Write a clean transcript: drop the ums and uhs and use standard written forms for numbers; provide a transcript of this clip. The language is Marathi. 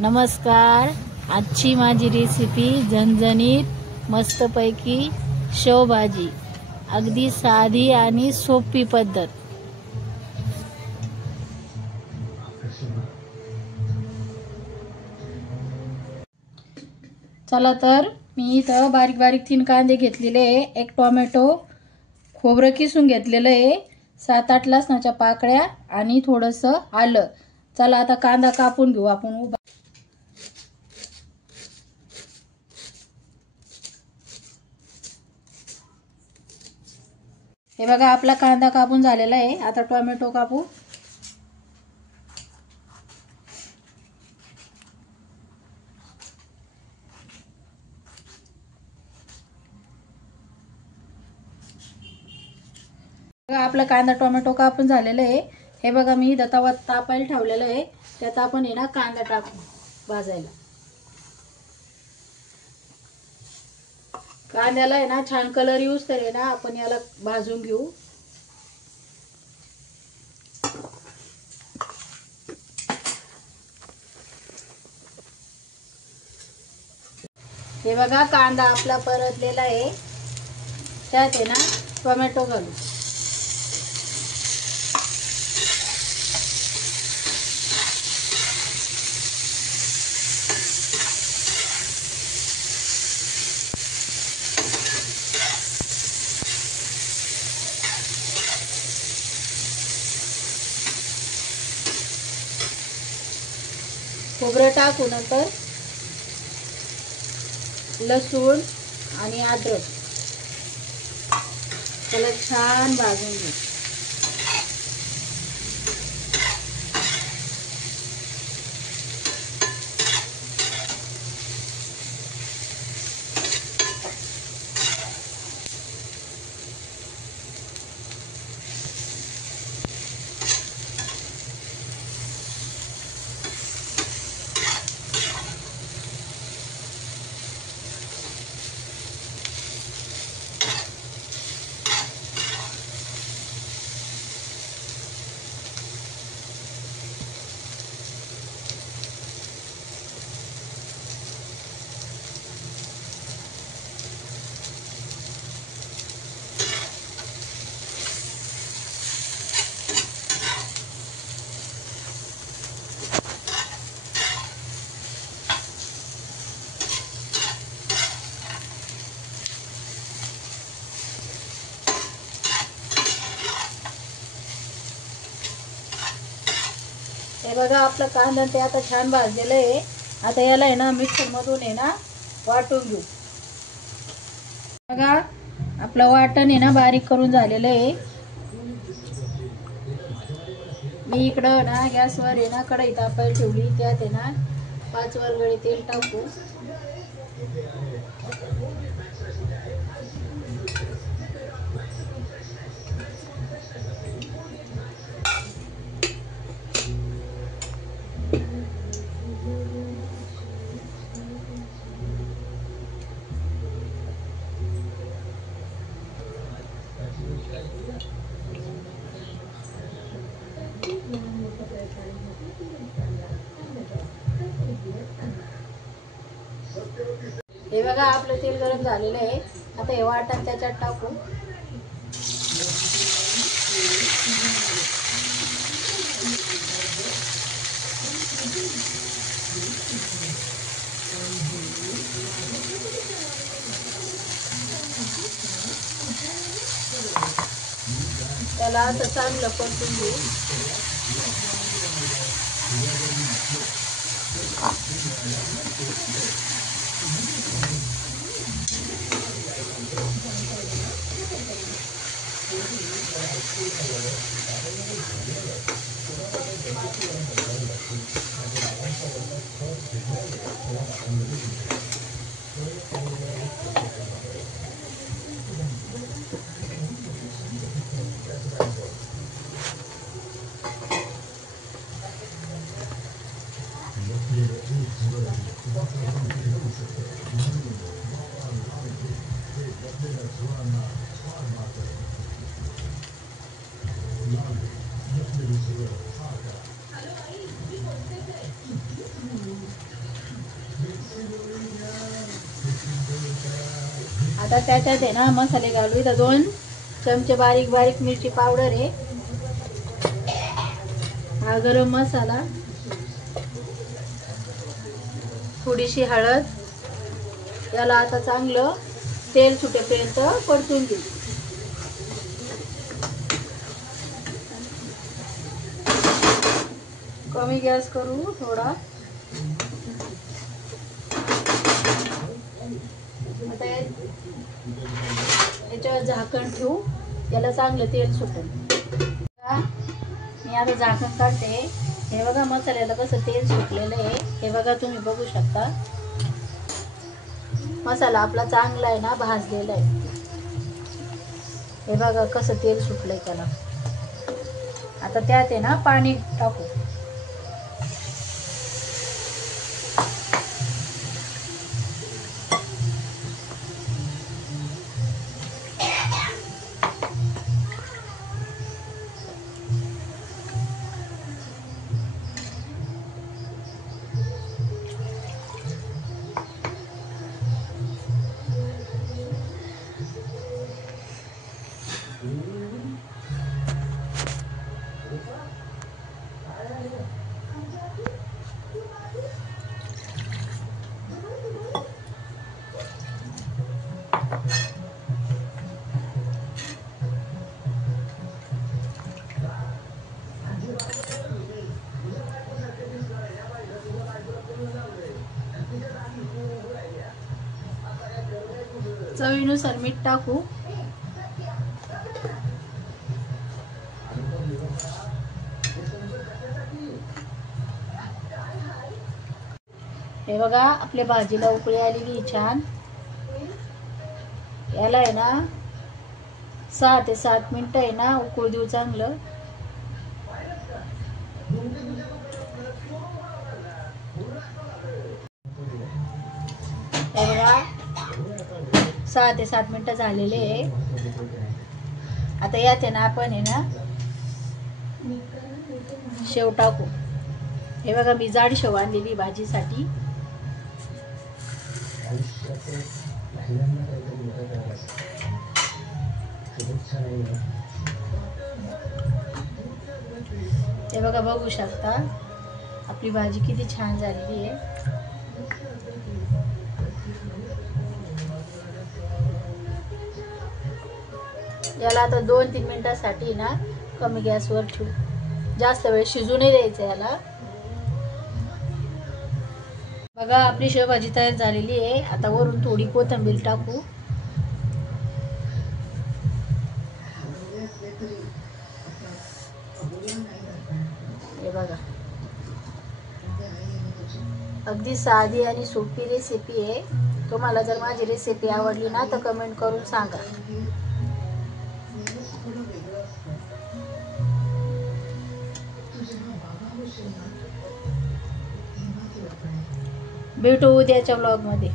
नमस्कार. आजची माझी रेसिपी झणझणीत मस्तपैकी शेवभाजी. अगदी साधी आणि सोपी पद्धत. चला तर मी इथं बारीक बारीक 3 कांदे घेतलेले आहे, 1 टोमॅटो, खोबरं किसून घेतलेलं आहे, 7-8 लसणाच्या पाकळ्या आणि थोडंसं आलं. चला आता कांदा कापून घेऊ आपण उभा. हे बघा आपला कांदा कापून झालेला आहे. आता टोमॅटो कापू. आपला कांदा टोमॅटो कापून झालेला आहे. हे बघा मी तवा तापायला ठेवलेला आहे, त्यात आपण आहे ना कांदा टाकू भाजायला. कांद्याला आहे ना छान कलर येऊस तर आहे ना आपण याला भाजून घेऊ. हे बघा कांदा आपला परतलेला आहे, त्यात आहे ना टोमॅटो घालू. खोबरं टाकू, नंतर लसूण आणि अद्रक त्याला छान भाजून घेऊ. हे बघा आपलं कांदा ते आता छान भाजलेलं आहे. आता याला आहे ना मिक्सर मधून आहे ना वाटून घेऊ. बघा आपलं वाटण आहे ना बारीक करून झालेलं आहे. मी इकडं ना गॅसवर आहे ना कढई तापायला ठेवली, त्यात आहे ना 5 वरगळे तेल टाकू. हे बघा आपलं तेल गरम झालेलं आहे. आता हे वाटण त्याच्यात टाकू. त्याला असं चांगलं परतून घेऊ. आता त्याच्यात आहे ना मसाले घालू. इथं 2 चमचे बारीक बारीक मिरची पावडर आहे. हा गरम मसाला, थोडीशी हळद. याला आता चांगलं तेल सुटेपर्यंत परतून घेऊ. कमी गॅस करू थोडा. आता याच्यावर झाकण ठेवू. याला चांगलं तेल सुटेल. मी आता झाकण काढते. हे बघा मसाल्याला कसं तेल सुटलेलं आहे. हे बघा तुम्ही बघू शकता. मसाला आपला चांगला आहे ना भाजलेला आहे. हे बघा कसं तेल सुटलंय त्याला. आता त्यात आहे ना पाणी टाकू. चवीनुसार मीठ टाकू. हे बघा आपल्या भाजीला उकळी आलेली छान. याला आहे ना 6 ते 7 मिनिटं आहे ना उकळू देऊ चांगलं. हे बघा 6 ते 7 मिनिटं झालेले आहे. आता यात आहे ना आपण आहे ना शेव टाकू. हे बघा मी जाड शेव आणलेली भाजीसाठी. हे बघा बघू शकता आपली भाजी किती छान झालेली आहे. याला आता 2-3 मिनिटांसाठी ना कमी गॅसवर ठेवू. जास्त वेळ शिजू नाही द्यायचं याला. बघा आपली शेवभाजी तयार झालेली आहे. आता वरून थोडी कोथिंबीर टाकू. हे बघा अगदी साधी आणि सोपी रेसिपी आहे. तुम्हाला जर माझी रेसिपी आवडली ना तर कमेंट करून सांगा. भेटू उद्याच्या व्लॉगमध्ये.